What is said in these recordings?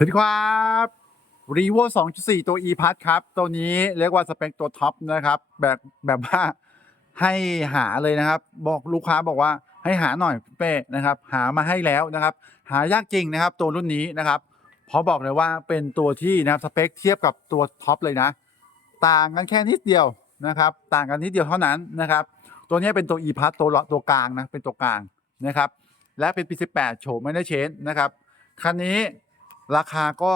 สวัสดีครับ r e v o 2.4 ตัว e p a s ครับ ตัวนี้เรียกว่าสเปคตัวท็อปนะครับ แบบแบบว่าให้หาเลยนะครับ บอกลูกค้าบอกว่าให้หาหน่อยเป้นะครับ หามาให้แล้วนะครับ หายากจริงนะครับ ตัวรุ่นนี้นะครับเพราะบอกเลยว่าเป็นตัวที่นะครับสเปคเทียบกับตัวท็อปเลยนะ ต่างกันแค่นิดเดียวนะครับ ต่างกันนิดเดียวเท่านั้นนะครับ ตัวนี้เป็นตัว e p a s ตัวตัวกลางนะเป็นตัวกลางนะครับ และเป็นปี 18 โฉมไม่ได้เชนนะครับคันนี้ ราคาก็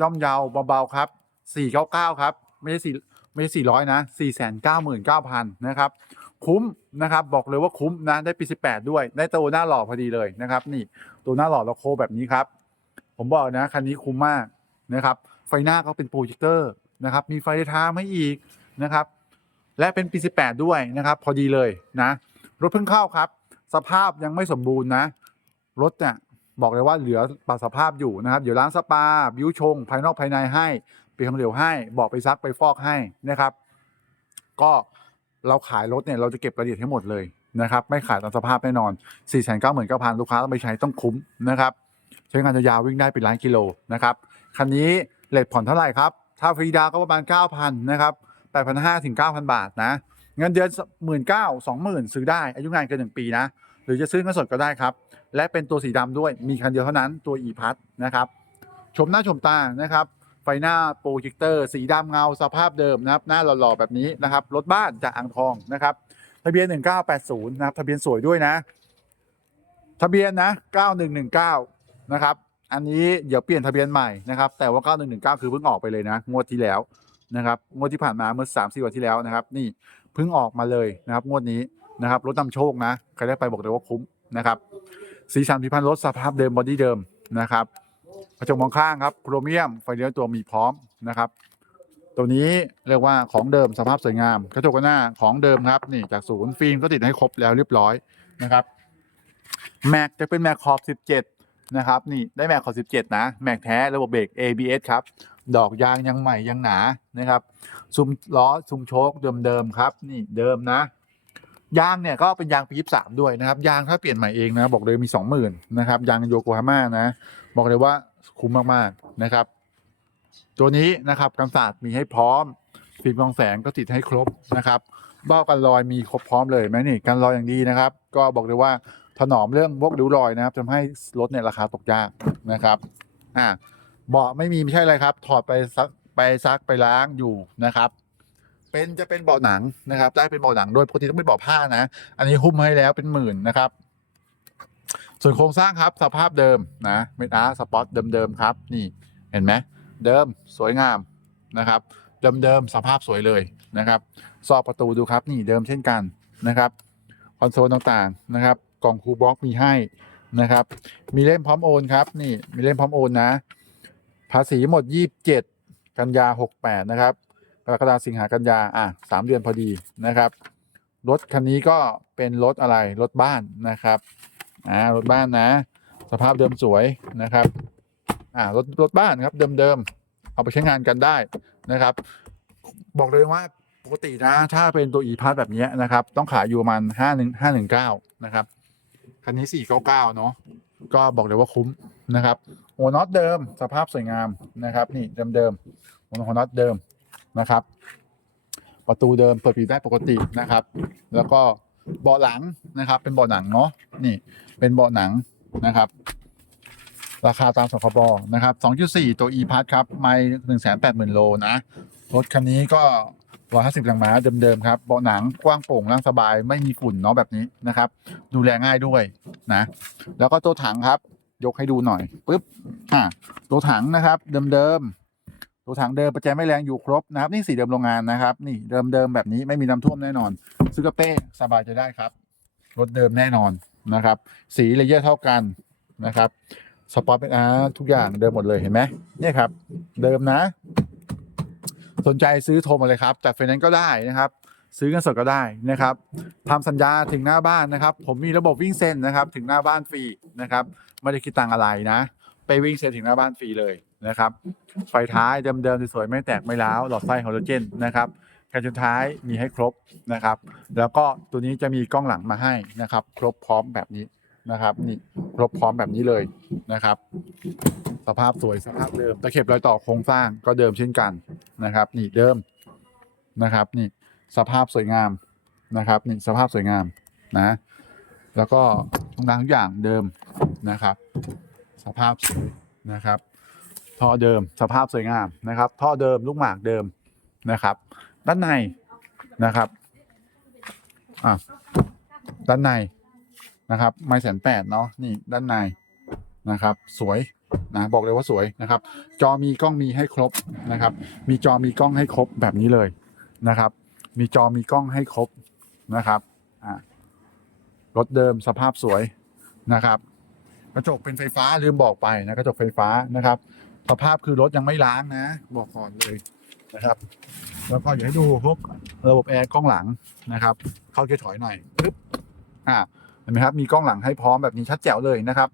ย่อมเยาเบาๆครับ 499 ครับ ไม่ใช่4ไม่ใช่400 นะ 499,000 นะครับ คุ้มนะครับ บอกเลยว่าคุ้มนะ ได้ปี 18 ด้วย ได้ตัวหน้าหล่อพอดีเลยนะครับ นี่ตัวหน้าหล่อเราโคแบบนี้ครับ ผมบอกนะคันนี้คุ้มมากนะครับ ไฟหน้าก็เป็นโปรเจคเตอร์นะครับ มีไฟท้ายให้อีกนะครับ และเป็นปี 18 ด้วยนะครับ พอดีเลยนะ รถเพิ่งเข้าครับ สภาพยังไม่สมบูรณ์นะ รถเนี่ย บอกเลยว่าเหลือปรับสภาพอยู่นะครับ เดี๋ยวล้างสปา บิวชง ภายนอกภายในให้เปลี่ยนของเหลวให้ บอกไปซักไปฟอกให้นะครับ ก็เราขายรถเนี่ยเราจะเก็บรายละเอียดให้หมดเลยนะครับ ไม่ขายตามสภาพแน่นอน 4 9 9 0 0 0 ลูกค้าต้องไปใช้ต้องคุ้มนะครับ ใช้งานยาววิ่งได้เป็นล้านกิโลนะครับ คันนี้เลทผ่อนเท่าไหร่ครับ ถ้าฟรีดาวก็ประมาณ 9,000 นะครับ 8,500 ถึง 9,000 บาทนะ เงินเดือนหมื่นเก้าสองหมื่นซื้อได้ อายุงานเกินหนึ่งปีนะ หรือจะซื้อเงินสดก็ได้ครับ และเป็นตัวสีดำด้วยมีคันเดียวเท่านั้นตัว e p a s นะครับ ชมหน้าชมตานะครับ ไฟหน้าโปรเจคเตอร์ สีดำเงาสภาพเดิมนะครับ หน้าหล่อๆแบบนี้นะครับ รถบ้านจากอ่างทองนะครับ ทะเบียน 1980 นะครับ ทะเบียนสวยด้วยนะ ทะเบียนนะ9119 นะครับ อันนี้เดี๋ยวเปลี่ยนทะเบียนใหม่นะครับ แต่ว่า 9119 คือเพิ่งออกไปเลยนะ งวดที่แล้วนะครับงวดที่ผ่านมาเมื่อ3 4วันที่แล้วนะครับ นี่ พิ่งออกมาเลยนะครับงวดนี้นะครับรถนำโชคนะใครได้ไปบอกเลยว่าคุ้มนะครับสีสันผิวพรรณรถสภาพเดิมบอดี้เดิมนะครับกระจกมองข้างครับโครเมียมไฟเลี้ยวตัวมีพร้อมนะครับตัวนี้เรียกว่าของเดิมสภาพสวยงาม กระจกหน้าของเดิมครับนี่จากศูนย์ฟิล์มก็ติดให้ครบแล้วเรียบร้อยนะครับแม็กจะเป็นแม็กขอบ 17 นะครับนี่ได้แม็กขอบ 17 นะ แม็กแท้ระบบเบรก ABS ครับ ดอกยางยังใหม่ยังหนานะครับ ซุ้มล้อซุ้มโชคเดิมๆครับ นี่เดิมนะ ยางเนี่ยก็เป็นยางปีสามด้วยนะครับ ยางถ้าเปลี่ยนใหม่เองนะ บอกเลยมีสองหมื่นนะครับ ยางโยโกฮาม่านะ บอกเลยว่าคุ้มมากๆนะครับ ตัวนี้นะครับกันศาสตร์มีให้พร้อมฟิล์มกองแสงก็ติดให้ครบนะครับเบ้ากันรอยมีครบพร้อมเลยไหมนี่กันรอยอย่างดีนะครับ ก็บอกเลยว่าถนอมเรื่องพวกริ้วรอยนะครับทำให้รถเนี่ยราคาตกยากนะครับ อ่า เบาะไม่มีไม่ใช่อะไรครับ ถอดไปซักไปซักไปล้างอยู่นะครับ เป็นจะเป็นเบาะหนังนะครับ ได้เป็นเบาะหนังด้วยปกติต้องเป็นเบาะผ้านะ อันนี้หุ้มให้แล้วเป็นหมื่นนะครับ ส่วนโครงสร้างครับสภาพเดิมนะเมทอาร์สปอตเดิมๆครับ นี่เห็นไหมเดิมสวยงามนะครับเดิมๆสภาพสวยเลยนะครับซอกประตูดูครับ นี่เดิมเช่นกันนะครับคอนโซลต่างๆนะครับ กล่องคูบ็อกมีให้นะครับ มีเล่มพร้อมโอนครับ นี่มีเล่มพร้อมโอนนะ ภาษีหมด 27 กันยา 68 นะครับกรกฎาสิงหากันยาอะสามเดือนพอดีนะครับรถคันนี้ก็เป็นรถอะไรรถบ้านนะครับอ่ารถบ้านนะ สภาพเดิมสวยนะครับอ่ารถรถบ้านครับเดิมๆเอาไปใช้งานกันได้นะครับ บอกเลยว่าปกตินะถ้าเป็นตัว e p a s แบบนี้นะครับ ต้องขายอยู่ประมาณ5 1 5 1 9นะครับคันนี้499เนาะก็บอกเลยว่าคุ้ม นะครับหัวน็อตเดิมสภาพสวยงามนะครับ นี่เดิมๆหัวน็อตเดิมนะครับ ประตูเดิมเปิดปิดได้ปกตินะครับ แล้วก็เบาะหลังนะครับ เป็นเบาะหนังเนาะนี่เป็นเบาะหนังนะครับ ราคาตามสคบนะครับ 2.4 ตัว e p a s ครับ ไม่180,000 โลนะรถคันนี้ก็150แรงม้าเดิมๆครับเบาะหนังกว้างโปร่งนั่งสบายไม่มีฝุ่นเนาะแบบนี้นะครับ ดูแลง่ายด้วยนะ แล้วก็ตัวถังครับ ยกให้ดูหน่อยปึ๊บอ่าตัวถังนะครับเดิมๆตัวถังเดิมประแจไม่แรงอยู่ครบนะครับ นี่สีเดิมโรงงานนะครับ นี่เดิมๆแบบนี้ไม่มีน้ำท่วมแน่นอน ซื้อกระเป้สบายจะได้ครับรถเดิมแน่นอนนะครับ สีเลเยอร์เท่ากันนะครับสปอร์ตเป็นอาร์ทุกอย่างเดิมหมดเลยเห็นไหมเนี่ยครับ เดิมนะ สนใจซื้อโทรมาเลยครับจัดไฟแนนซ์ก็ได้นะครับ ซื้อเงินสดก็ได้นะครับทำสัญญาถึงหน้าบ้านนะครับ ผมมีระบบวิ่งเส้นนะครับ ถึงหน้าบ้านฟรีนะครับไม่ได้คิดตังอะไรนะ ไปวิ่งเส้นถึงหน้าบ้านฟรีเลยนะครับ ไฟท้ายเดิมๆสวยๆไม่แตกไม่ร้าวหลอดไฟฮอลโลเจนนะครับการชนท้ายมีให้ครบนะครับ แล้วก็ตัวนี้จะมีกล้องหลังมาให้นะครับ ครบพร้อมแบบนี้นะครับ นี่ครบพร้อมแบบนี้เลยนะครับ สภาพสวยสภาพเดิมตะเข็บรอยต่อโครงสร้างก็เดิมเช่นกันนะครับ นี่เดิมนะครับ นี่ สภาพสวยงามนะครับนี่สภาพสวยงามนะแล้วก็ทุกอย่างทุกอย่างเดิมนะครับ สภาพสวยนะครับท่อเดิมสภาพสวยงามนะครับท่อเดิมลูกหมากเดิมนะครับ ด้านในนะครับอะด้านในนะครับไม้แสนแปดเนาะนี่ด้านในนะครับ สวยนะบอกเลยว่าสวยนะครับ จอมีกล้องมีให้ครบนะครับ มีจอมีกล้องให้ครบแบบนี้เลยนะครับ มีจอมีกล้องให้ครบนะครับรถเดิมสภาพสวยนะครับกระจกเป็นไฟฟ้าลืมบอกไปนะกระจกไฟฟ้านะครับ สภาพคือรถยังไม่ล้างนะ บอกก่อนเลยนะครับ แล้วก็อยากให้ดูพวกระบบแอร์กล้องหลังนะครับ เข้าเกียร์ถอยหน่อยปึ๊บอ่าเห็นไหมครับมีกล้องหลังให้พร้อมแบบนี้ชัดแจ๋วเลยนะครับ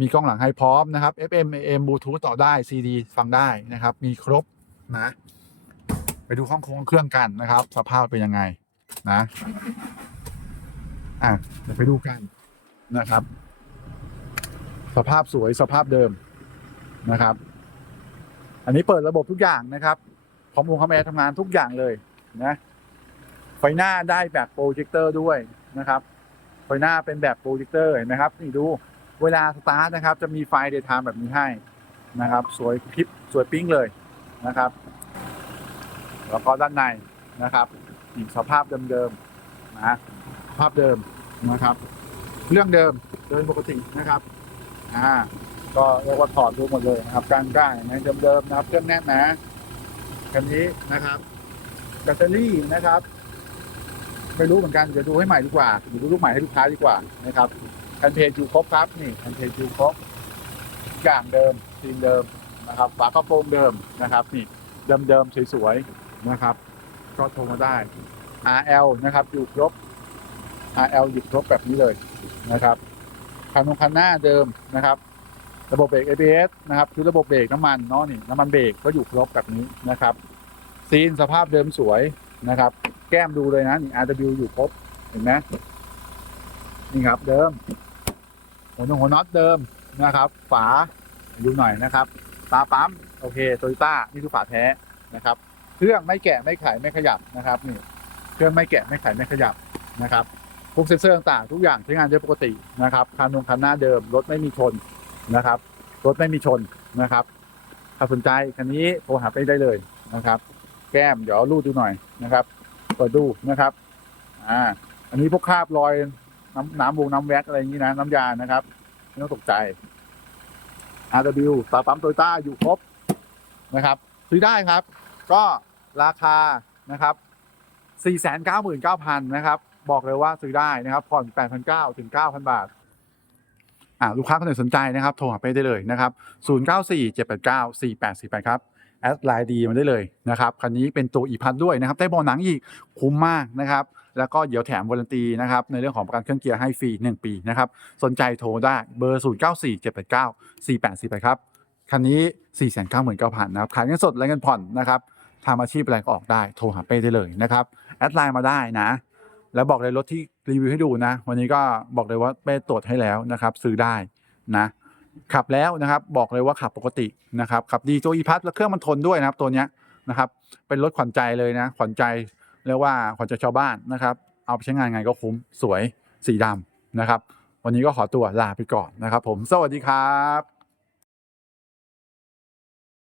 มีกล้องหลังให้พร้อมนะครับ FM AM Bluetooth ต่อได้ CD ฟังได้นะครับ มีครบนะ ไปดูห้องโค้งเครื่องกันนะครับ สภาพเป็นยังไงนะ อะเดี๋ยวไปดูกันนะครับ สภาพสวยสภาพเดิมนะครับ อันนี้เปิดระบบทุกอย่างนะครับคอมมูคอมแอร์ทำงานทุกอย่างเลยนะไฟหน้าได้แบบโปรเจคเตอร์ด้วยนะครับ ไฟหน้าเป็นแบบโปรเจคเตอร์เห็นไหมครับ นี่ดูเวลาสตาร์ทนะครับ จะมีไฟเดย์ไทม์แบบนี้ให้นะครับ สวยพริบสวยปิ้งเลยนะครับ แล้วก็ด้านในนะครับนี่สภาพเดิมๆนะภาพเดิมนะครับ เรื่องเดิมเดินปกตินะครับอ่าก็เรียกว่าถอดดูหมดเลยนะครับกลางกลางในเดิมๆนะครับเครื่องแน่นนะคันนี้นะครับแบตเตอรี่นะครับ ไม่รู้เหมือนกันเดี๋ยวดูให้ใหม่ดีกว่าเดี๋ยวดูรูปใหม่ให้ลูกค้าดีกว่านะครับคันเพจอยู่ครบครับนี่คันเพจอยู่ครบกอย่างเดิมซีนเดิมนะครับฝากระโปรงเดิมนะครับนี่เดิมๆสวยๆ นะครับ ก็โทรมาได้ RL นะครับ อยู่ครบ RL อยู่ครบแบบนี้เลยนะครับคันนงคันหน้าเดิมนะครับ ระบบเบรก ABS นะครับคือระบบเบรกน้ำมันเนาะนี่น้ำมันเบรกก็อยู่ครบแบบนี้นะครับซีนสภาพเดิมสวยนะครับ แก้มดูเลยนะนี่ RW อยู่ครบเห็นไหมนี่ครับ เดิมหัวนงหัวน็อตเดิมนะครับ ฝาดูหน่อยนะครับ ตาปั๊มโอเคโตโยต้านี่คือฝาแท้นะครับ เครื่องไม่แกะไม่ไขไม่ขยับนะครับนี่เครื่องไม่แกะไม่ไขไม่ขยับนะครับพวกเซ็นเซอร์ต่างๆทุกอย่างใช้งานได้ปกตินะครับคันนงคันหน้าเดิมรถไม่มีชนนะครับ รถไม่มีชนนะครับถ้าสนใจคันนี้โทรหาไปได้เลยนะครับ แก้มเดี๋ยวรูดดูหน่อยนะครับเปิดดูนะครับอ่าอันนี้พวกคราบรอยน้ำน้ำวงน้ำแว็กอะไรอย่างนี้นะน้ำยานะครับไม่ต้องตกใจ RW ตาปั๊มโตโยต้าอยู่ครบนะครับ ซื้อได้ครับ ก็ราคานะครับ499,000นะครับ บอกเลยว่าซื้อได้นะครับผ่อน8,900ถึง9,000 บาทอ่าลูกค้าคนไหนสนใจนะครับ โทรหาไปได้เลยนะครับ0947894848ครับแอดไลน์ดีมาได้เลยนะครับคันนี้เป็นตัวอีพัดด้วยนะครับได้เบอหนังอีกคุ้มมากนะครับแล้วก็เดี๋ยวแถมวารันตีนะครับในเรื่องของประกันเครื่องเกียร์ให้ฟรี 1 ปีนะครับสนใจโทรได้เบอร์ 0947894848 ครับ คันนี้ 499,000นะครับขายเงินสดและเงินผ่อนนะครับ ทำอาชีพอะไรก็ออกได้โทรหาเป้ได้เลยนะครับแอดไลน์มาได้นะ แล้วบอกเลยรถที่รีวิวให้ดูนะ วันนี้ก็บอกเลยว่าเป้ตรวจให้แล้วนะครับ ซื้อได้นะขับแล้วนะครับบอกเลยว่าขับปกตินะครับขับดีโจอีพัทแล้วเครื่องมันทนด้วยนะครับตัวเนี้ยนะครับ เป็นรถขวัญใจเลยนะ ขวัญใจเรียกว่าขวัญใจชาวบ้านนะครับ เอาไปใช้งานไงก็คุ้มสวยสีดำนะครับ วันนี้ก็ขอตัวลาไปก่อนนะครับ ผมสวัสดีครับ